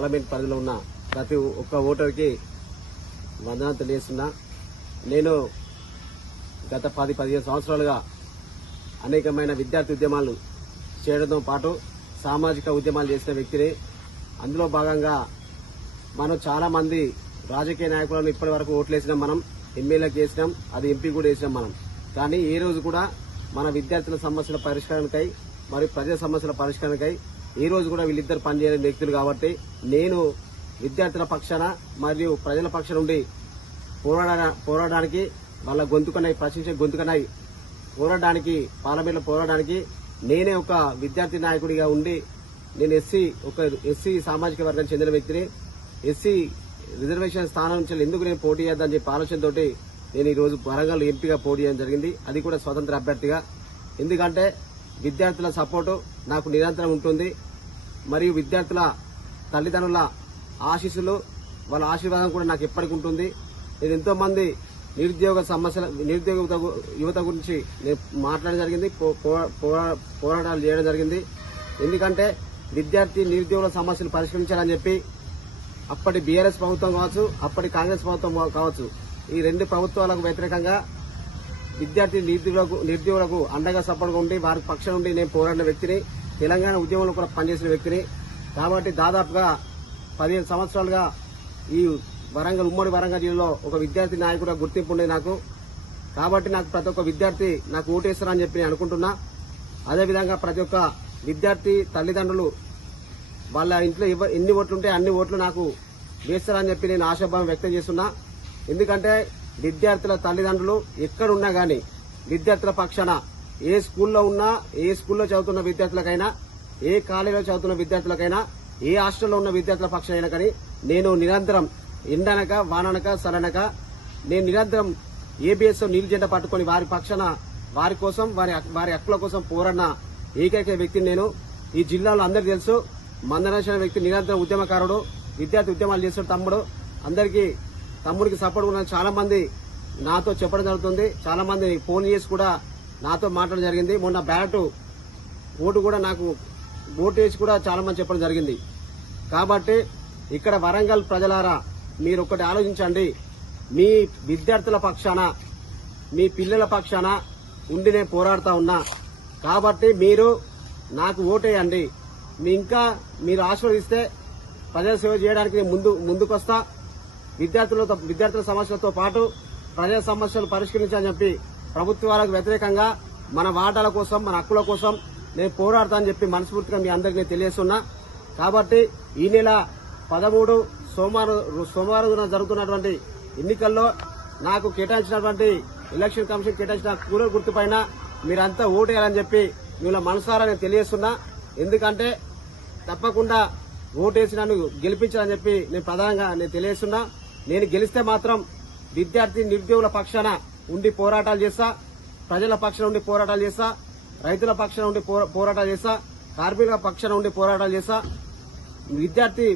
Parliament పరిధిలో ఉన్న ప్రతి ఒక్క ఓటర్కి వందనాలు తెలియజేస్తున్నా. నేను గత 10-15 సంవత్సరాలుగా అనేకమైన విద్యార్థి ఉద్యమాలు చేయడంతో పాటు సామాజిక ఉద్యమాలు చేసిన వ్యక్తిని. అందులో భాగంగా మనం చాలా మంది రాజకీయ నాయకులను ఇప్పటి వరకు ఓట్లేసినాం, మనం ఎమ్మెల్యేకి చేసినాం, అది ఎంపీ కూడా వేసినాం మనం. కానీ ఏ రోజు కూడా మన విద్యార్థుల సమస్యల పరిష్కారానికై మరియు ప్రజల సమస్యల పరిష్కారానికై ఈ రోజు కూడా వీళ్ళిద్దరు పనిచేయని వ్యక్తులు. కాబట్టి నేను విద్యార్థుల పక్షాన మరియు ప్రజల పక్షాన ఉండి పోరాడడానికి, వాళ్ళ గొంతుకనై ప్రశ్నించే గొంతుకనై పోరాడడానికి, పార్లమెంట్లో పోరాడడానికి నేనే ఒక విద్యార్థి నాయకుడిగా ఉండి, నేను ఎస్సీ సామాజిక వర్గానికి చెందిన వ్యక్తిని. ఎస్సీ రిజర్వేషన్ స్థానం నుంచి ఎందుకు నేను పోటీ చేద్దామని చెప్పి ఆలోచనతోటి నేను ఈ రోజు వరంగల్ ఎంపీగా పోటీ చేయడం జరిగింది. అది కూడా స్వతంత్ర అభ్యర్థిగా. ఎందుకంటే విద్యార్థుల సపోర్టు నాకు నిరంతరం ఉంటుంది. మరియు విద్యార్థుల తల్లిదండ్రుల ఆశీస్సులు, వాళ్ళ ఆశీర్వాదం కూడా నాకు ఎప్పటికి ఉంటుంది. నేను ఎంతో మంది నిరుద్యోగ యువత గురించి నేను మాట్లాడడం జరిగింది, పోరాటాలు చేయడం జరిగింది. ఎందుకంటే విద్యార్థి నిరుద్యోగుల సమస్యలు పరిష్కరించాలని చెప్పి అప్పటి బీఆర్ఎస్ ప్రభుత్వం కావచ్చు, అప్పటి కాంగ్రెస్ ప్రభుత్వం కావచ్చు, ఈ రెండు ప్రభుత్వాలకు వ్యతిరేకంగా విద్యార్థి నిరుద్యోగులకు అండగా సపోర్ట్గా ఉండి వారి పక్షం నుండి నేను పోరాడిన వ్యక్తిని. తెలంగాణ ఉద్యమంలో కూడా పనిచేసిన వ్యక్తిని. కాబట్టి దాదాపుగా 15 సంవత్సరాలుగా ఈ ఉమ్మడి వరంగల్ జిల్లాలో ఒక విద్యార్థి నాయకుడిగా గుర్తింపు ఉండేది నాకు. కాబట్టి నాకు ప్రతి ఒక్క విద్యార్థి నాకు ఓటేస్తారని చెప్పి నేను అనుకుంటున్నా. అదేవిధంగా ప్రతి ఒక్క విద్యార్థి తల్లిదండ్రులు వాళ్ళ ఇంట్లో ఎన్ని ఓట్లుంటే అన్ని ఓట్లు నాకు వేస్తారని చెప్పి నేను ఆశాభావం వ్యక్తం చేస్తున్నా. ఎందుకంటే విద్యార్థుల తల్లిదండ్రులు ఎక్కడున్నా గానీ విద్యార్థుల పక్షాన ఏ స్కూల్లో ఉన్నా, ఏ స్కూల్లో చదువుతున్న విద్యార్థులకైనా, ఏ కాలేజీలో చదువుతున్న విద్యార్థులకైనా, ఏ హాస్టల్లో ఉన్న విద్యార్థుల పక్షాన కానీ నేను నిరంతరం ఎండనక వాననక సరనక నేను నిరంతరం ఏబీఎస్ నీళ్లు జెండా పట్టుకుని వారి పక్షాన వారి కోసం వారి హక్కుల కోసం పోరాడిన ఏకైక వ్యక్తిని నేను. ఈ జిల్లాలో అందరికీ తెలుసు, మందనాశన వ్యక్తి, నిరంతరం ఉద్యమకారుడు, విద్యార్థి ఉద్యమాలు చేస్తున్న తమ్ముడు. తమ్ముడికి సపోర్ట్ ఉన్న చాలా మంది నాతో చెప్పడం జరుగుతుంది. చాలా మంది ఫోన్ చేసి కూడా నాతో మాట్లాడడం జరిగింది. మొన్న ఓటు కూడా నాకు ఓటు వేసి కూడా చాలా మంది చెప్పడం జరిగింది. కాబట్టి ఇక్కడ వరంగల్ ప్రజలారా మీరు ఒక్కటి ఆలోచించండి. మీ విద్యార్థుల పక్షాన, మీ పిల్లల పక్షాన ఉండి నేను పోరాడుతా ఉన్నా. కాబట్టి మీరు నాకు ఓటేయండి. మీరు ఆశీర్వదిస్తే ప్రజల సేవ చేయడానికి నేను ముందుకొస్తా. విద్యార్థుల సమస్యలతో పాటు ప్రజల సమస్యలు పరిష్కరించాలని చెప్పి ప్రభుత్వాలకు వ్యతిరేకంగా మన వాటాల కోసం, మన హక్కుల కోసం నేను పోరాడతా అని చెప్పి మనస్ఫూర్తిగా మీ అందరికీ నేను తెలియజేస్తున్నా. కాబట్టి ఈ నెల 13 సోమవారం జరుగుతున్నటువంటి ఎన్నికల్లో నాకు కేటాయించినటువంటి ఎలక్షన్ కమిషన్ కేటాయించిన కూలర్ గుర్తుపైన మీరంతా ఓటేయాలని చెప్పి మీలో మనసారా నేను తెలియజేస్తున్నా. ఎందుకంటే తప్పకుండా ఓటేసి నన్ను గెలిపించాలని చెప్పి నేను ప్రధానంగా నేను తెలియజేస్తున్నా. నేను గెలిస్తే మాత్రం విద్యార్థి నిరుద్యోగుల పక్షాన ఉండి పోరాటాలు చేస్తా, ప్రజల పక్షాన ఉండి పోరాటాలు చేస్తా, రైతుల పక్షాన ఉండి పోరాటాలు చేస్తా, కార్మికుల పక్షాన ఉండి పోరాటాలు చేస్తా, విద్యార్థి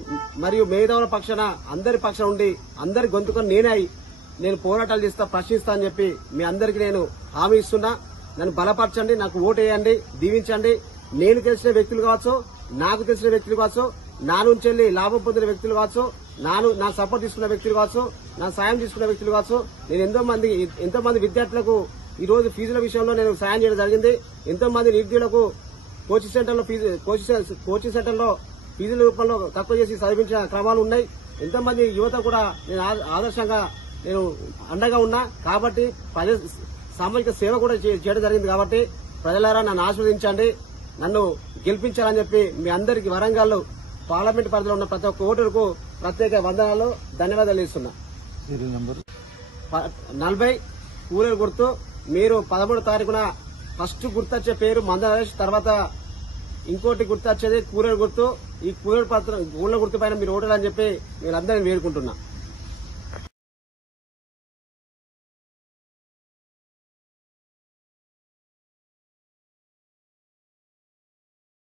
మరియు మేధావుల పక్షాన అందరి పక్షాన ఉండి అందరి గొంతుకొని నేను పోరాటాలు చేస్తా, ప్రశ్నిస్తా అని చెప్పి మీ అందరికీ నేను హామీ ఇస్తున్నా. నన్ను బలపరచండి, నాకు ఓటేయండి, దీవించండి. నేను తెలిసిన వ్యక్తులు కావచ్చు, నాకు తెలిసిన వ్యక్తులు కావచ్చు, నా నుంచి వెళ్లి లాభం పొందిన వ్యక్తులు కావచ్చు, నా సపోర్ట్ తీసుకున్న వ్యక్తులు కావచ్చు, నా సాయం తీసుకున్న వ్యక్తులు కావచ్చు. నేను ఎంతో మంది విద్యార్థులకు ఈ రోజు ఫీజుల విషయంలో నేను సాయం చేయడం జరిగింది. ఎంతో మంది నిరుద్యోగులకు కోచింగ్ సెంటర్లో ఫీజుల రూపంలో తక్కువ చేసి చదివించిన క్రమాలు ఉన్నాయి. ఎంతో మంది యువత కూడా నేను ఆదర్శంగా నేను అండగా ఉన్నా. కాబట్టి సామాజిక సేవ కూడా చేయడం జరిగింది. కాబట్టి ప్రజలారా నన్ను ఆశీర్వదించండి, నన్ను గెలిపించాలని చెప్పి మీ అందరికీ వరంగల్ పార్లమెంట్ పరిధిలో ఉన్న ప్రతి ఒక్క ఓటరుకు ప్రత్యేక వందనాలు, ధన్యవాదాలు ఇస్తున్నా. 40 కూలర్ గుర్తు. మీరు 13వ తారీఖున ఫస్ట్ గుర్తొచ్చే పేరు మందనరేష్, తర్వాత ఇంకోటి గుర్తొచ్చేది కూలర్ గుర్తు. ఈ కూలర్ గుర్తు పైన మీరు ఓటాలని చెప్పి మీరందరినీ వేడుకుంటున్నా.